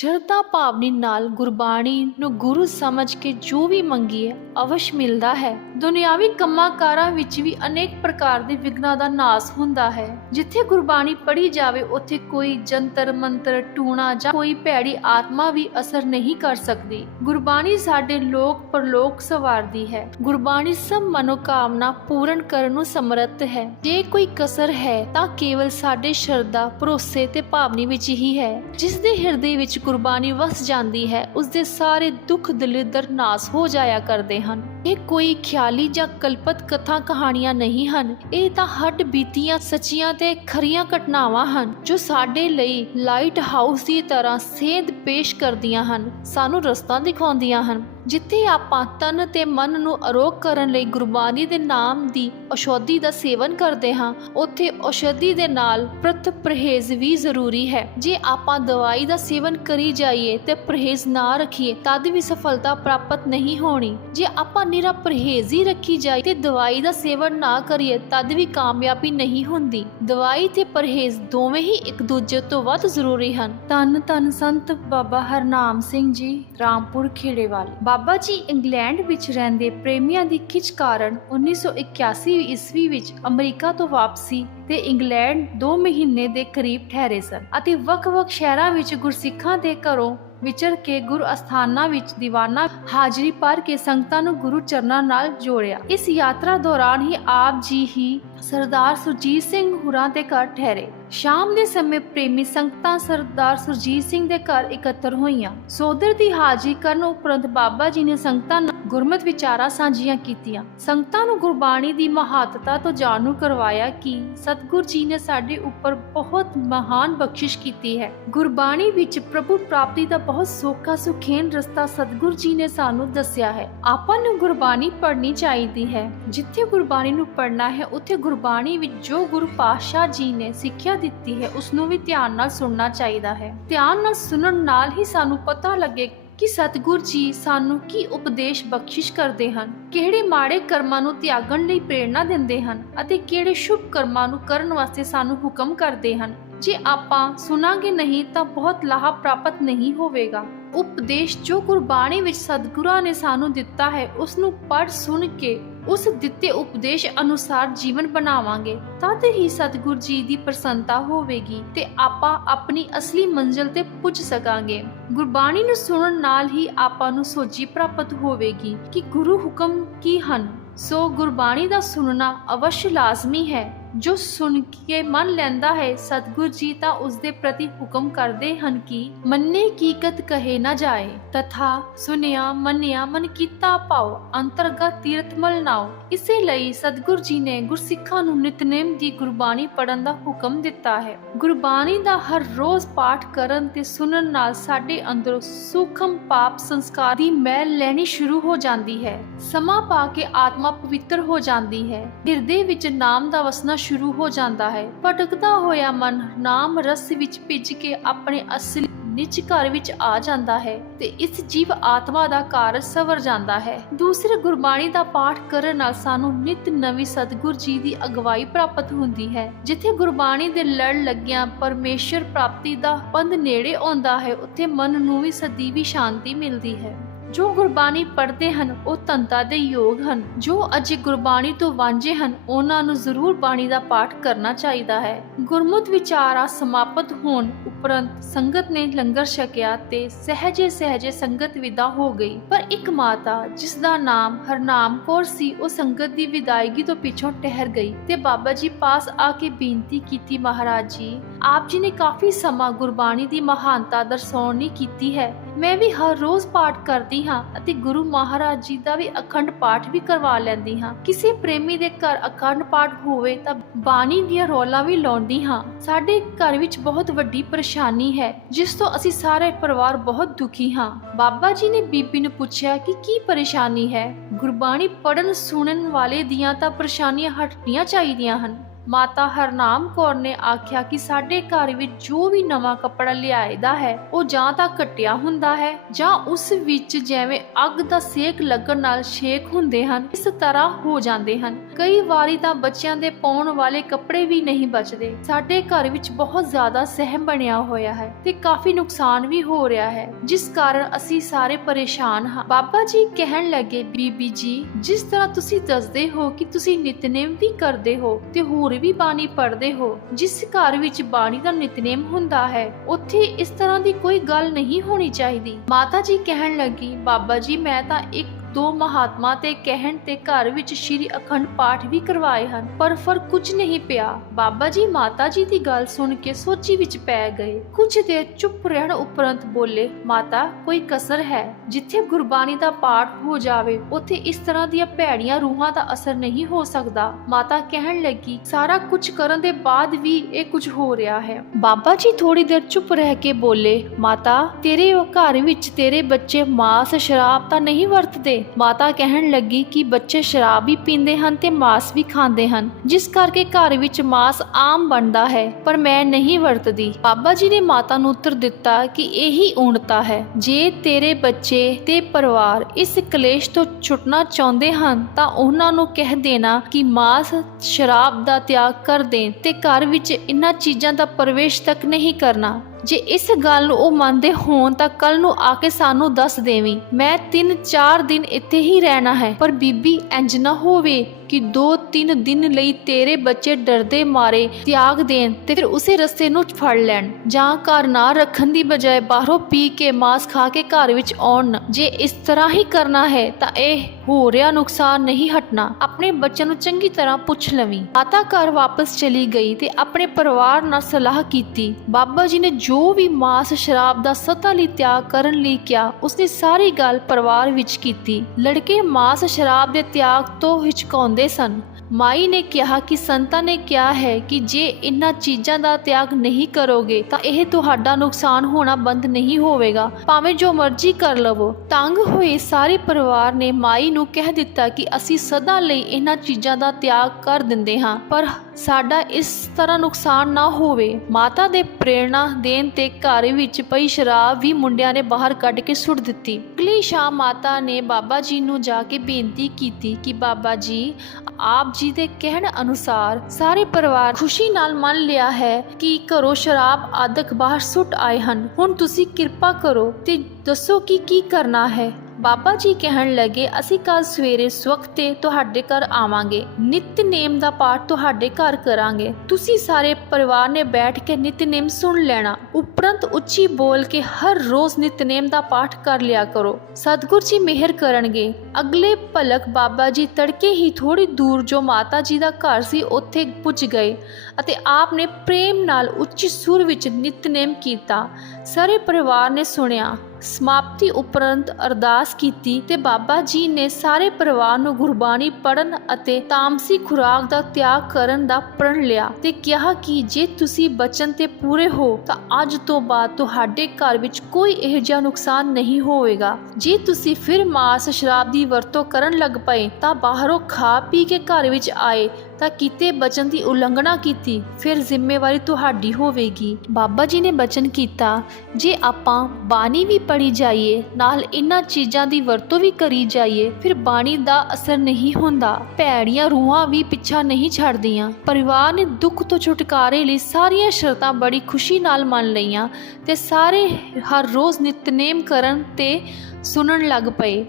ਸ਼ਰਧਾ ਭਾਵਨੀ ਨਾਲ ਗੁਰਬਾਣੀ ਨੂੰ ਗੁਰੂ ਸਮਝ ਕੇ ਜੋ ਵੀ ਮੰਗੀਏ ਅਵਸ਼ ਮਿਲਦਾ ਹੈ। ਦੁਨਿਆਵੀ ਕੰਮਾਂ ਕਾਰਾਂ ਵਿੱਚ ਵੀ ਅਨੇਕ ਪ੍ਰਕਾਰ ਦੇ ਵਿਘਨਾਂ ਦਾ ਨਾਸ ਹੁੰਦਾ ਹੈ। ਜਿੱਥੇ ਗੁਰਬਾਣੀ ਪੜ੍ਹੀ ਜਾਵੇ ਉੱਥੇ ਕੋਈ ਜੰਤਰ ਮੰਤਰ, ਟੂਣਾ ਜਾਂ ਕੋਈ ਭੈੜੀ ਆਤਮਾ ਵੀ ਅਸਰ ਨਹੀਂ ਕਰ ਸਕਦੀ। ਗੁਰਬਾਣੀ ਸਾਡੇ ਲੋਕ ਪਰਲੋਕ ਸਵਾਰਦੀ ਹੈ। ਗੁਰਬਾਣੀ ਸਭ ਮਨੋਕਾਮਨਾ ਪੂਰਨ ਕਰਨ ਨੂੰ ਸਮਰੱਥ ਹੈ। ਜੇ ਕੋਈ ਕਸਰ ਹੈ ਤਾਂ ਕੇਵਲ ਸਾਡੇ ਸ਼ਰਧਾ, ਭਰੋਸੇ ਤੇ ਭਾਵਨੀ ਵਿੱਚ ਹੀ ਹੈ। ਜਿਸ ਦੇ ਹਿਰਦੇ ਵਿੱਚ ਗੁਰਬਾਣੀ ਵਸ ਜਾਂਦੀ ਹੈ ਉਸ ਦੇ ਸਾਰੇ ਦੁੱਖ ਦਲਿੱਦਰ ਨਾਸ ਹੋ ਜਾਇਆ ਕਰਦੇ ਹਨ। ਇਹ ਕੋਈ ਖਿਆਲੀ ਜਾਂ ਕਲਪਤ ਕਥਾ ਕਹਾਣੀਆਂ ਨਹੀਂ ਹਨ। ਇਹ ਤਾਂ ਹੱਡ ਬੀਤੀਆਂ ਸੱਚੀਆਂ ਤੇ ਖਰੀਆਂ ਘਟਨਾਵਾਂ ਹਨ ਜੋ ਸਾਡੇ ਲਈ ਲਾਈਟ ਹਾਊਸ ਦੀ ਤਰ੍ਹਾਂ ਸੇਧ ਪੇਸ਼ ਕਰਦੀਆਂ ਹਨ, ਸਾਨੂੰ ਰਸਤਾ ਦਿਖਾਉਂਦੀਆਂ ਹਨ। ਜਿੱਥੇ ਆਪਾਂ ਤਨ ਤੇ ਮਨ ਨੂੰ ਅਰੋਗ ਕਰਨ ਲਈ ਗੁਰਬਾਣੀ ਦੇ ਨਾਮ ਦੀ ਔਸ਼ਧੀ ਦਾ ਸੇਵਨ ਕਰਦੇ ਹਾਂ, ਉੱਥੇ ਔਸ਼ਧੀ ਦੇ ਨਾਲ ਪ੍ਰਤ ਪਰਹੇਜ਼ ਵੀ ਜ਼ਰੂਰੀ ਹੈ। ਜੇ ਆਪਾਂ ਦਵਾਈ ਦਾ ਸੇਵਨ ਕਰੀ ਜਾਈਏ ਤੇ ਪਰਹੇਜ਼ ਨਾ ਰੱਖੀਏ ਤਦ ਵੀ ਸਫਲਤਾ ਪ੍ਰਾਪਤ ਨਹੀਂ ਹੋਣੀ। ਜੇ ਆਪਾਂ ਨਿਰਾ ਪਰਹੇਜ਼ ਹੀ ਰੱਖੀ ਜਾਏ ਤੇ ਦਵਾਈ ਦਾ ਸੇਵਨ ਨਾ ਕਰੀਏ ਤਦ ਵੀ ਕਾਮਯਾਬੀ ਨਹੀਂ ਹੁੰਦੀ। ਦਵਾਈ ਤੇ ਪਰਹੇਜ਼ ਦੋਵੇਂ ਹੀ ਇੱਕ ਦੂਜੇ ਤੋਂ ਵੱਧ ਜ਼ਰੂਰੀ ਹਨ। ਧੰਨ ਧੰਨ ਸੰਤ ਬਾਬਾ ਹਰਨਾਮ ਸਿੰਘ ਜੀ, ਰਾਮਪੁਰ ਖੇੜੇ ਵਾਲੇ। ਬਾਬਾ ਜੀ ਇੰਗਲੈਂਡ ਵਿੱਚ ਰਹਿੰਦੇ ਪ੍ਰੇਮੀਆਂ ਦੀ ਖਿੱਚ ਕਾਰਨ 1981 ਈਸਵੀ ਵਿੱਚ ਅਮਰੀਕਾ ਤੋਂ ਵਾਪਸੀ ਤੇ ਇੰਗਲੈਂਡ 2 ਮਹੀਨੇ ਦੇ ਕਰੀਬ ਠਹਿਰੇ ਸਨ ਅਤੇ ਵੱਖ-ਵੱਖ ਸ਼ਹਿਰਾਂ ਵਿੱਚ ਗੁਰਸਿੱਖਾਂ ਦੇ ਘਰੋਂ ਵਿਚਰ ਕੇ ਗੁਰੂ ਅਸਥਾਨਾਂ ਵਿੱਚ ਦੀਵਾਨਾ ਹਾਜ਼ਰੀ ਭਰ ਕੇ ਸੰਗਤਾਂ ਨੂੰ ਗੁਰੂ ਚਰਨਾਂ ਨਾਲ ਜੋੜਿਆ। ਇਸ ਯਾਤਰਾ ਦੌਰਾਨ ਹੀ ਆਪ ਜੀ ਹੀ ਸਰਦਾਰ ਸੁਰਜੀਤ ਸਿੰਘ ਹੁਰਾਂ ਦੇ ਘਰ ਠਹਿਰੇ। ਸ਼ਾਮ ਦੇ ਸਮੇਂ ਪ੍ਰੇਮੀ ਸੰਗਤਾਂ ਸਰਦਾਰ ਸੁਰਜੀਤ ਸਿੰਘ ਦੇ ਘਰ ਇਕੱਤਰ ਹੋਈਆਂ। ਸੋਦਰ ਦੀ ਹਾਜ਼ਰੀ ਕਰਨ ਉਪਰੰਤ ਬਾਬਾ ਜੀ ਨੇ ਸੰਗਤਾਂ ਨਾਲ ਗੁਰਮਤਿ ਵਿਚਾਰਾਂ ਸਾਂਝੀਆਂ ਕੀਤੀਆਂ। ਸੰਗਤਾਂ ਨੂੰ ਗੁਰਬਾਣੀ ਦੀ ਮਹੱਤਤਾ ਤੋਂ ਜਾਣੂ ਕਰਵਾਇਆ ਕਿ ਸਤਿਗੁਰ ਜੀ ਨੇ ਸਾਡੇ ਉੱਪਰ ਬਹੁਤ ਮਹਾਨ ਬਖਸ਼ਿਸ਼ ਕੀਤੀ ਹੈ। ਗੁਰਬਾਣੀ ਵਿੱਚ ਪ੍ਰਭੂ ਪ੍ਰਾਪਤੀ ਦਾ ਬਹੁਤ ਸੌਖਾ ਸੁਖੇਨ ਰਸਤਾ ਸਤਿਗੁਰ ਜੀ ਨੇ ਸਾਨੂੰ ਦੱਸਿਆ ਹੈ। ਆਪਾਂ ਨੂੰ ਗੁਰਬਾਣੀ ਪੜ੍ਹਨੀ ਚਾਹੀਦੀ ਹੈ। ਜਿੱਥੇ ਗੁਰਬਾਣੀ ਨੂੰ ਪੜ੍ਹਨਾ ਹੈ ਉੱਥੇ ਗੁਰਬਾਣੀ ਵਿੱਚ ਜੋ ਗੁਰੂ ਪਾਤਸ਼ਾਹ ਜੀ ਨੇ ਸਿੱਖਿਆ ਦਿੱਤੀ ਹੈ ਉਸ ਨੂੰ ਵੀ ਧਿਆਨ ਨਾਲ ਸੁਣਨਾ ਚਾਹੀਦਾ ਹੈ। ਧਿਆਨ ਨਾਲ ਸੁਣਨ ਨਾਲ ਹੀ ਸਾਨੂੰ ਪਤਾ ਲੱਗੇ ਕਿ ਸਤਿਗੁਰ ਜੀ ਸਾਨੂੰ ਕੀ ਉਪਦੇਸ਼ ਬਖਸ਼ਿਸ਼ ਕਰਦੇ ਹਨ, ਕਿਹੜੇ ਮਾੜੇ ਕਰਮਾਂ ਨੂੰ ਤਿਆਗਣ ਲਈ ਪ੍ਰੇਰਣਾ ਦਿੰਦੇ ਹਨ ਅਤੇ ਕਿਹੜੇ ਸ਼ੁਭ ਕਰਮਾਂ ਨੂੰ ਕਰਨ ਵਾਸਤੇ ਸਾਨੂੰ ਹੁਕਮ ਕਰਦੇ ਹਨ। ਜੇ ਆਪਾਂ ਸੁਣਾਂਗੇ ਨਹੀਂ ਤਾਂ ਬਹੁਤ ਲਾਭ ਪ੍ਰਾਪਤ ਨਹੀਂ ਹੋਵੇਗਾ। ਉਪਦੇਸ਼ ਜੋ ਗੁਰਬਾਣੀ ਵਿੱਚ ਸਤਿਗੁਰਾਂ ਨੇ ਸਾਨੂੰ ਦਿੱਤਾ ਹੈ ਉਸ ਨੂੰ ਪੜ੍ਹ ਸੁਣ ਕੇ ਉਸ ਦਿੱਤੇ ਉਪਦੇਸ਼ ਅਨੁਸਾਰ ਜੀਵਨ ਬਣਾਵਾਂਗੇ ਤਦ ਹੀ ਸਤਿਗੁਰ ਜੀ ਦੀ ਪ੍ਰਸੰਨਤਾ ਹੋਵੇਗੀ ਤੇ ਆਪਾਂ ਆਪਣੀ ਅਸਲੀ ਮੰਜ਼ਿਲ ਤੇ ਪੁੱਜ ਸਕਾਂਗੇ। ਗੁਰਬਾਣੀ ਨੂੰ ਸੁਣਨ ਨਾਲ ਹੀ ਆਪਾਂ ਨੂੰ ਸੋਝੀ ਪ੍ਰਾਪਤ ਹੋਵੇਗੀ ਕਿ ਗੁਰੂ ਹੁਕਮ ਕੀ ਹਨ। ਸੋ ਗੁਰਬਾਣੀ ਦਾ ਸੁਣਨਾ ਅਵਸ਼ ਲਾਜ਼ਮੀ ਹੈ। ਜੋ ਸੁਣ ਕੇ ਮੰਨ ਲੈਂਦਾ ਹੈ ਸਤਿਗੁਰ ਜੀ ਤਾਂ ਉਸ ਦੇ ਪ੍ਰਤੀ ਹੁਕਮ ਕਰਦੇ ਹਨ ਕਿ ਮੰਨੇ ਕੀਕਤ ਕਹੇ ਨਾ ਜਾਏ, ਤਥਾ ਸੁਨਿਆ ਮੰਨਿਆ ਮਨ ਕੀਤਾ ਪਾਓ, ਅੰਤਰਗਤ ਤੀਰਥ ਮਲ ਨਾਓ। ਇਸੇ ਲਈ ਸਤਿਗੁਰ ਜੀ ਨੇ ਗੁਰਸਿੱਖਾਂ ਨੂੰ ਨਿਤਨੇਮ ਦੀ ਗੁਰਬਾਣੀ ਪੜ੍ਹਨ ਦਾ ਹੁਕਮ ਦਿੱਤਾ ਹੈ। ਗੁਰਬਾਣੀ ਦਾ ਹਰ ਰੋਜ਼ ਪਾਠ ਕਰਨ ਤੇ ਸੁਣਨ ਨਾਲ ਸਾਡੇ ਅੰਦਰੋਂ ਸੂਖਮ ਪਾਪ ਸੰਸਕਾਰ ਦੀ ਮੈਲ ਲੈਣੀ ਸ਼ੁਰੂ ਹੋ ਜਾਂਦੀ ਹੈ। ਸਮਾਂ ਪਾ ਕੇ ਆਤਮਾ ਪਵਿੱਤਰ ਹੋ ਜਾਂਦੀ ਹੈ। ਹਿਰਦੇ ਵਿੱਚ ਨਾਮ ਦਾ ਵਸਣਾ ਸ਼ੁਰੂ ਹੋ ਜਾਂਦਾ ਹੈ। ਭਟਕਦਾ ਹੋਇਆ ਮਨ ਨਾਮ ਰਸ ਵਿੱਚ ਭਿੱਜ ਕੇ ਆਪਣੇ ਅਸਲੀ ਨਿਜ ਘਰ ਵਿੱਚ ਆ ਜਾਂਦਾ ਹੈ ਤੇ ਇਸ ਜੀਵ ਆਤਮਾ ਦਾ ਕਾਰਜ ਸਵਰ ਜਾਂਦਾ ਹੈ। ਦੂਸਰੇ ਗੁਰਬਾਣੀ ਦਾ ਪਾਠ ਕਰਨ ਨਾਲ ਸਾਨੂੰ ਨਿਤ ਨਵੀਂ ਸਤਿਗੁਰ ਜੀ ਦੀ ਅਗਵਾਈ ਪ੍ਰਾਪਤ ਹੁੰਦੀ ਹੈ। ਜਿੱਥੇ ਗੁਰਬਾਣੀ ਦੇ ਲੜ ਲੱਗਿਆਂ ਪਰਮੇਸ਼ਰ ਪ੍ਰਾਪਤੀ ਦਾ ਪੰਧ ਨੇੜੇ ਆਉਂਦਾ ਹੈ ਉੱਥੇ ਮਨ ਨੂੰ ਵੀ ਸਦੀਵੀ ਸ਼ਾਂਤੀ ਮਿਲਦੀ ਹੈ। ਜੋ ਗੁਰਬਾਣੀ ਪੜ੍ਹਦੇ ਹਨ ਉਹ ਧੰਤਾ ਦੇ ਯੋਗ ਹਨ। ਜੋ ਅਜੇ ਗੁਰਬਾਣੀ ਤੋਂ ਵਾਂਝੇ ਹਨ ਉਹਨਾਂ ਨੂੰ ਜ਼ਰੂਰ ਬਾਣੀ ਦਾ ਪਾਠ ਕਰਨਾ ਚਾਹੀਦਾ ਹੈ। ਗੁਰਮਤਿ ਵਿਚਾਰਾ ਸਮਾਪਤ ਹੋਣ ਉਪਰੰਤ ਸੰਗਤ ਨੇ ਲੰਗਰ ਛਕਿਆ ਤੇ ਸਹਿਜੇ ਸਹਿਜੇ ਸੰਗਤ ਵਿਦਾ ਹੋ ਗਈ। ਪਰ ਇੱਕ ਮਾਤਾ ਜਿਸ ਦਾ ਨਾਮ ਹਰਨਾਮ ਕੌਰ ਸੀ ਉਹ ਸੰਗਤ ਦੀ ਵਿਦਾਇਗੀ ਤੋਂ ਪਿੱਛੋਂ ਠਹਿਰ ਗਈ ਤੇ ਬਾਬਾ ਜੀ ਪਾਸ ਆ ਕੇ ਬੇਨਤੀ ਕੀਤੀ, ਮਹਾਰਾਜ ਜੀ ਆਪ ਜੀ ਨੇ ਕਾਫੀ ਸਮਾਂ ਗੁਰਬਾਣੀ ਦੀ ਮਹਾਨਤਾ ਦਰਸਾਉਣੀ ਕੀਤੀ ਹੈ। ਮੈਂ ਵੀ ਹਰ ਰੋਜ਼ ਪਾਠ ਕਰਦੀ ਹਾਂ ਅਤੇ ਗੁਰੂ ਮਹਾਰਾਜ ਜੀ ਦਾ ਵੀ ਅਖੰਡ ਪਾਠ ਵੀ ਕਰਵਾ ਲੈਂਦੀ ਹਾਂ। ਕਿਸੇ ਪ੍ਰੇਮੀ ਦੇ ਘਰ ਅਖੰਡ ਪਾਠ ਹੋਵੇ ਤਾਂ ਬਾਣੀ ਦੀਆਂ ਰੌਲਾਂ ਵੀ ਲਾਉਂਦੀ ਹਾਂ। ਸਾਡੇ ਘਰ ਵਿੱਚ ਬਹੁਤ ਵੱਡੀ ਪਰੇਸ਼ਾਨੀ ਹੈ ਜਿਸ ਤੋਂ ਅਸੀਂ ਸਾਰੇ ਪਰਿਵਾਰ ਬਹੁਤ ਦੁਖੀ ਹਾਂ। ਬਾਬਾ ਜੀ ਨੇ ਬੀਬੀ ਨੂੰ ਪੁੱਛਿਆ ਕਿ ਕੀ ਪਰੇਸ਼ਾਨੀ ਹੈ। ਗੁਰਬਾਣੀ ਪੜਨ ਸੁਣਨ ਵਾਲੇ ਦੀਆਂ ਤਾਂ ਪਰੇਸ਼ਾਨੀਆਂ ਹਟਣੀਆਂ ਚਾਹੀਦੀਆਂ ਹਨ। ਮਾਤਾ ਹਰਨਾਮ ਕੌਰ ਨੇ ਆਖਿਆ ਕਿ ਸਾਡੇ ਘਰ ਵਿੱਚ ਜੋ ਵੀ ਨਵਾਂ ਕੱਪੜਾ ਲਿਆਏਦਾ ਹੈ ਉਹ ਜਾਂ ਤਾਂ ਕੱਟਿਆ ਹੁੰਦਾ ਹੈ ਜਾਂ ਉਸ ਵਿੱਚ ਜਿਵੇਂ ਅੱਗ ਦਾ ਸੇਕ ਲੱਗਣ ਨਾਲ ਛੇਕ ਹੁੰਦੇ ਹਨ, ਇਸ ਤਰ੍ਹਾਂ ਹੋ ਜਾਂਦੇ ਹਨ। ਕਈ ਵਾਰੀ ਤਾਂ ਬੱਚਿਆਂ ਦੇ ਪਾਉਣ ਵਾਲੇ ਕੱਪੜੇ ਵੀ ਨਹੀਂ ਬਚਦੇ। ਸਾਡੇ ਘਰ ਵਿੱਚ ਬਹੁਤ ਜ਼ਿਆਦਾ ਸਹਿਮ ਬਣਿਆ ਹੋਇਆ ਹੈ ਤੇ ਕਾਫੀ ਨੁਕਸਾਨ ਵੀ ਹੋ ਰਿਹਾ ਹੈ, ਜਿਸ ਕਾਰਨ ਅਸੀਂ ਸਾਰੇ ਪਰੇਸ਼ਾਨ ਹਾਂ। ਬਾਬਾ ਜੀ ਕਹਿਣ ਲੱਗੇ, ਬੀਬੀ ਜੀ, ਜਿਸ ਤਰ੍ਹਾਂ ਤੁਸੀਂ ਦੱਸਦੇ ਹੋ ਕਿ ਤੁਸੀਂ ਨਿਤਨੇਮ ਵੀ ਕਰਦੇ ਹੋ ਤੇ ਹੋਰ ਵੀ ਬਾਣੀ ਪੜ੍ਹਦੇ ਹੋ, ਜਿਸ ਘਰ ਵਿੱਚ ਬਾਣੀ ਦਾ ਨਿਤਨੇਮ ਹੁੰਦਾ ਹੈ ਉੱਥੇ ਇਸ ਤਰ੍ਹਾਂ ਦੀ ਕੋਈ ਗੱਲ ਨਹੀਂ ਹੋਣੀ ਚਾਹੀਦੀ। ਮਾਤਾ ਜੀ ਕਹਿਣ ਲੱਗੀ, ਬਾਬਾ ਜੀ, ਮੈਂ ਤਾਂ ਇੱਕ ਦੋ ਮਹਾਤਮਾ ਤੇ ਕਹਿਣ ਤੇ ਘਰ ਵਿੱਚ ਸ਼੍ਰੀ ਅਖੰਡ ਪਾਠ ਵੀ ਕਰਵਾਏ ਹਨ, ਪਰ ਫਰਕ ਕੁਝ ਨਹੀਂ ਪਿਆ। ਬਾਬਾ ਜੀ ਮਾਤਾ ਜੀ ਦੀ ਗੱਲ ਸੁਣ ਕੇ ਸੋਚੀ ਵਿੱਚ ਪੈ ਗਏ। ਕੁਝ ਦੇਰ ਚੁੱਪ ਰਹਿਣ ਉਪਰੰਤ ਬੋਲੇ, ਮਾਤਾ, ਕੋਈ ਕਸਰ ਹੈ? ਜਿੱਥੇ ਗੁਰਬਾਣੀ ਦਾ ਪਾਠ ਹੋ ਜਾਵੇ ਉੱਥੇ ਇਸ ਤਰ੍ਹਾਂ ਦੀਆਂ ਭੈੜੀਆਂ ਰੂਹਾਂ ਦਾ ਅਸਰ ਨਹੀਂ ਹੋ ਸਕਦਾ। ਮਾਤਾ ਕਹਿਣ ਲੱਗੀ, ਸਾਰਾ ਕੁਝ ਕਰਨ ਦੇ ਬਾਅਦ ਵੀ ਇਹ ਕੁਝ ਹੋ ਰਿਹਾ ਹੈ। ਬਾਬਾ ਜੀ ਥੋੜੀ ਦੇਰ ਚੁੱਪ ਰਹਿ ਕੇ ਬੋਲੇ, ਮਾਤਾ, ਤੇਰੇ ਘਰ ਵਿੱਚ ਤੇਰੇ ਬੱਚੇ ਮਾਸ ਸ਼ਰਾਬ ਤਾਂ ਨਹੀਂ ਵਰਤਦੇ? ਮਾਤਾ ਕਹਿਣ ਲੱਗੀ ਕਿ ਬੱਚੇ ਸ਼ਰਾਬ ਵੀ ਪੀਂਦੇ ਹਨ ਤੇ ਮਾਸ ਵੀ ਖਾਂਦੇ ਹਨ, ਜਿਸ ਕਰਕੇ ਘਰ ਵਿੱਚ ਮਾਸ ਆਮ ਬਣਦਾ ਹੈ, ਪਰ ਮੈਂ ਨਹੀਂ ਵਰਤਦੀ। ਬਾਬਾ ਜੀ ਨੇ ਮਾਤਾ ਨੂੰ ਉੱਤਰ ਦਿੱਤਾ ਕਿ ਇਹੀ ਊਣਤਾ ਹੈ। ਜੇ ਤੇਰੇ ਬੱਚੇ ਤੇ ਪਰਿਵਾਰ ਇਸ ਕਲੇਸ਼ ਤੋਂ ਛੁੱਟਣਾ ਚਾਹੁੰਦੇ ਹਨ ਤਾਂ ਉਹਨਾਂ ਨੂੰ ਕਹਿ ਦੇਣਾ ਕਿ ਮਾਸ ਸ਼ਰਾਬ ਦਾ ਤਿਆਗ ਕਰ ਦੇਣ ਤੇ ਘਰ ਵਿੱਚ ਇਹਨਾਂ ਚੀਜ਼ਾਂ ਦਾ ਪ੍ਰਵੇਸ਼ ਤੱਕ ਨਹੀਂ ਕਰਨਾ। ਜੇ ਇਸ ਗੱਲ ਨੂੰ ਉਹ ਮੰਨਦੇ ਹੋਣ ਤਾਂ ਕੱਲ ਨੂੰ ਆ ਕੇ ਸਾਨੂੰ ਦੱਸ ਦੇਵੀਂ। ਮੈਂ 3-4 ਦਿਨ ਇੱਥੇ ਹੀ ਰਹਿਣਾ ਹੈ, ਪਰ ਬੀਬੀ, ਇੰਜ ਨਾ ਹੋਵੇ ਕਿ 2-3 ਦਿਨ ਲਈ ਤੇਰੇ ਬੱਚੇ ਡਰਦੇ ਮਾਰੇ ਤਿਆਗ ਦੇਣ ਤੇ ਫਿਰ ਉਸੇ ਰਸਤੇ ਨੂੰ ਫੜ ਲੈਣ, ਜਾਂ ਘਰ ਨਾ ਰੱਖਣ ਦੀ ਬਜਾਏ ਬਾਹਰੋਂ ਪੀ ਕੇ ਮਾਸ ਖਾ ਕੇ ਘਰ ਵਿੱਚ ਆਉਣ। ਜੇ ਇਸ ਤਰ੍ਹਾਂ ਹੀ ਕਰਨਾ ਹੈ ਤਾਂ ਇਹ ਹੋ ਰਿਹਾ ਨੁਕਸਾਨ ਨਹੀਂ ਹਟਣਾ। ਆਪਣੇ ਬੱਚਿਆਂ ਨੂੰ ਚੰਗੀ ਤਰ੍ਹਾਂ ਪੁੱਛ ਲਵੀਂ। ਮਾਤਾ ਘਰ ਵਾਪਸ ਚਲੀ ਗਈ ਤੇ ਆਪਣੇ ਪਰਿਵਾਰ ਨਾਲ ਸਲਾਹ ਕੀਤੀ। ਬਾਬਾ ਜੀ ਨੇ ਜੋ ਵੀ ਮਾਸ ਸ਼ਰਾਬ ਦਾ ਸਦਾ ਲਈ ਤਿਆਗ ਕਰਨ ਲਈ ਕਿਹਾ, ਉਸਨੇ ਸਾਰੀ ਗੱਲ ਪਰਿਵਾਰ ਵਿੱਚ ਕੀਤੀ। ਲੜਕੇ ਮਾਸ ਸ਼ਰਾਬ ਦੇ ਤਿਆਗ ਤੋਂ ਹਿਚਕਾਉਂਦੇ ਸਨ। ਮਾਈ ਨੇ ਕਿਹਾ ਕਿ ਸੰਤਾਂ ਨੇ ਕਿਹਾ ਹੈ ਕਿ ਜੇ ਇਹਨਾਂ ਚੀਜ਼ਾਂ ਦਾ ਤਿਆਗ ਨਹੀਂ ਕਰੋਗੇ ਤਾਂ ਇਹ ਤੁਹਾਡਾ ਨੁਕਸਾਨ ਹੋਣਾ ਬੰਦ ਨਹੀਂ ਹੋਵੇਗਾ, ਭਾਵੇਂ ਜੋ ਮਰਜ਼ੀ ਕਰ ਲਵੋ। ਤੰਗ ਹੋਏ ਸਾਰੇ ਪਰਿਵਾਰ ਨੇ ਮਾਈ ਨੂੰ ਕਹਿ ਦਿੱਤਾ ਕਿ ਅਸੀਂ ਸਦਾ ਲਈ ਇਹਨਾਂ ਚੀਜ਼ਾਂ ਦਾ ਤਿਆਗ ਕਰ ਦਿੰਦੇ ਹਾਂ, ਪਰ ਸਾਡਾ ਇਸ ਤਰ੍ਹਾਂ ਨੁਕਸਾਨ ਨਾ ਹੋਵੇ। ਮਾਤਾ ਦੇ ਪ੍ਰੇਰਣਾ ਦੇਣ ਤੇ ਘਰ ਵਿੱਚ ਪਈ ਸ਼ਰਾਬ ਵੀ ਮੁੰਡਿਆਂ ਨੇ ਬਾਹਰ ਕੱਢ ਕੇ ਸੁੱਟ ਦਿੱਤੀ। ਅਗਲੀ ਸ਼ਾਮ ਮਾਤਾ ਨੇ ਬਾਬਾ ਜੀ ਨੂੰ ਜਾ ਕੇ ਬੇਨਤੀ ਕੀਤੀ ਕਿ ਬਾਬਾ ਜੀ, ਆਪ ਜੀ ਦੇ ਕਹਿਣ ਅਨੁਸਾਰ ਸਾਰੇ ਪਰਿਵਾਰ ਖੁਸ਼ੀ ਨਾਲ ਮੰਨ ਲਿਆ ਹੈ ਕਿ ਘਰੋਂ ਸ਼ਰਾਬ ਆਦਿਕ ਬਾਹਰ ਸੁੱਟ ਆਏ ਹਨ। ਹੁਣ ਤੁਸੀਂ ਕਿਰਪਾ ਕਰੋ ਤੇ ਦੱਸੋ ਕਿ ਕੀ ਕਰਨਾ ਹੈ। ਬਾਬਾ ਜੀ ਕਹਿਣ ਲੱਗੇ, ਅਸੀਂ ਕੱਲ ਸਵੇਰੇ ਸਵਖਤੇ ਤੁਹਾਡੇ ਘਰ ਆਵਾਂਗੇ, ਨਿਤਨੇਮ ਦਾ ਪਾਠ ਤੁਹਾਡੇ ਘਰ ਕਰਾਂਗੇ। ਤੁਸੀਂ ਸਾਰੇ ਪਰਿਵਾਰ ਨੇ ਬੈਠ ਕੇ ਨਿਤਨੇਮ ਸੁਣ ਲੈਣਾ, ਉਪਰੰਤ ਉੱਚੀ ਬੋਲ ਕੇ ਹਰ ਰੋਜ਼ ਨਿਤਨੇਮ ਦਾ ਪਾਠ ਕਰ ਲਿਆ ਕਰੋ। ਸਤਿਗੁਰ ਜੀ ਮਿਹਰ ਕਰਨਗੇ। ਅਗਲੇ ਭਲਕ ਬਾਬਾ ਜੀ ਤੜਕੇ ਹੀ ਥੋੜੀ ਦੂਰ ਜੋ ਮਾਤਾ ਜੀ ਦਾ ਘਰ ਸੀ ਉੱਥੇ ਪੁੱਜ ਗਏ ਅਤੇ ਆਪ ਨੇ ਪ੍ਰੇਮ ਨਾਲ ਉੱਚੀ ਸੁਰ ਵਿੱਚ ਨਿਤਨੇਮ ਕੀਤਾ। ਸਾਰੇ ਪਰਿਵਾਰ ਨੇ ਸੁਣਿਆ। ਸਮਾਪਤੀ ਉਪਰੰਤ ਅਰਦਾਸ ਕੀਤੀ ਤੇ ਬਾਬਾ ਜੀ ਨੇ ਸਾਰੇ ਪਰਿਵਾਰ ਨੂੰ ਗੁਰਬਾਣੀ ਪੜ੍ਹਨ ਅਤੇ ਤਾਮਸੀ ਖੁਰਾਕ ਦਾ ਤਿਆਗ ਕਰਨ ਦਾ ਪ੍ਰਣ ਲਿਆ ਤੇ ਕਿਹਾ ਕਿ ਜੇ ਤੁਸੀਂ ਬਚਨ ਤੇ ਪੂਰੇ ਹੋ ਤਾਂ ਅੱਜ ਤੋਂ ਬਾਅਦ ਤੁਹਾਡੇ ਘਰ ਵਿੱਚ ਕੋਈ ਇਹੋ ਜਿਹਾ ਨੁਕਸਾਨ ਨਹੀਂ ਹੋਵੇਗਾ। ਜੇ ਤੁਸੀਂ ਫਿਰ ਮਾਸ ਸ਼ਰਾਬ ਦੀ ਵਰਤੋਂ ਕਰਨ ਲੱਗ ਪਏ ਤਾਂ ਬਾਹਰੋਂ ਖਾ ਪੀ ਕੇ ਘਰ ਵਿੱਚ ਆਏ ਤਾਂ ਕੀਤੇ ਬਚਨ ਦੀ ਉਲੰਘਣਾ ਕੀਤੀ, ਫਿਰ ਜ਼ਿੰਮੇਵਾਰੀ ਤੁਹਾਡੀ ਹੋਵੇਗੀ। ਬਾਬਾ ਜੀ ਨੇ ਬਚਨ ਕੀਤਾ, ਜੇ ਆਪਾਂ ਬਾਣੀ ਵੀ ਪੜ੍ਹੀ ਜਾਈਏ ਨਾਲ ਇਹਨਾਂ ਚੀਜ਼ਾਂ ਦੀ ਵਰਤੋਂ ਵੀ ਕਰੀ ਜਾਈਏ, ਫਿਰ ਬਾਣੀ ਦਾ ਅਸਰ ਨਹੀਂ ਹੁੰਦਾ। ਭੈੜੀਆਂ ਰੂਹਾਂ ਵੀ ਪਿੱਛਾ ਨਹੀਂ ਛੱਡਦੀਆਂ। ਪਰਿਵਾਰ ਨੇ ਦੁੱਖ ਤੋਂ ਛੁਟਕਾਰੇ ਲਈ ਸਾਰੀਆਂ ਸ਼ਰਤਾਂ ਬੜੀ ਖੁਸ਼ੀ ਨਾਲ ਮੰਨ ਲਈਆਂ ਤੇ ਸਾਰੇ ਹਰ ਰੋਜ਼ ਨਿਤਨੇਮ ਕਰਨ ਤੇ ਸੁਣਨ ਲੱਗ ਪਏ।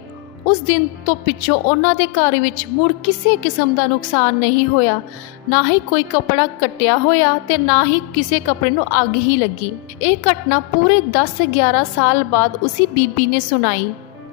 ਉਸ ਦਿਨ ਤੋਂ ਪਿੱਛੋਂ ਉਹਨਾਂ ਦੇ ਘਰ ਵਿੱਚ ਮੁੜ ਕਿਸੇ ਕਿਸਮ ਦਾ ਨੁਕਸਾਨ ਨਹੀਂ ਹੋਇਆ, ਨਾ ਹੀ ਕੋਈ ਕੱਪੜਾ ਕੱਟਿਆ ਹੋਇਆ ਤੇ ਨਾ ਹੀ ਕਿਸੇ ਕੱਪੜੇ ਨੂੰ ਅੱਗ ਹੀ ਲੱਗੀ। ਇਹ ਘਟਨਾ ਪੂਰੇ 10-11 ਸਾਲ ਬਾਅਦ ਉਸੇ ਬੀਬੀ ਨੇ ਸੁਣਾਈ।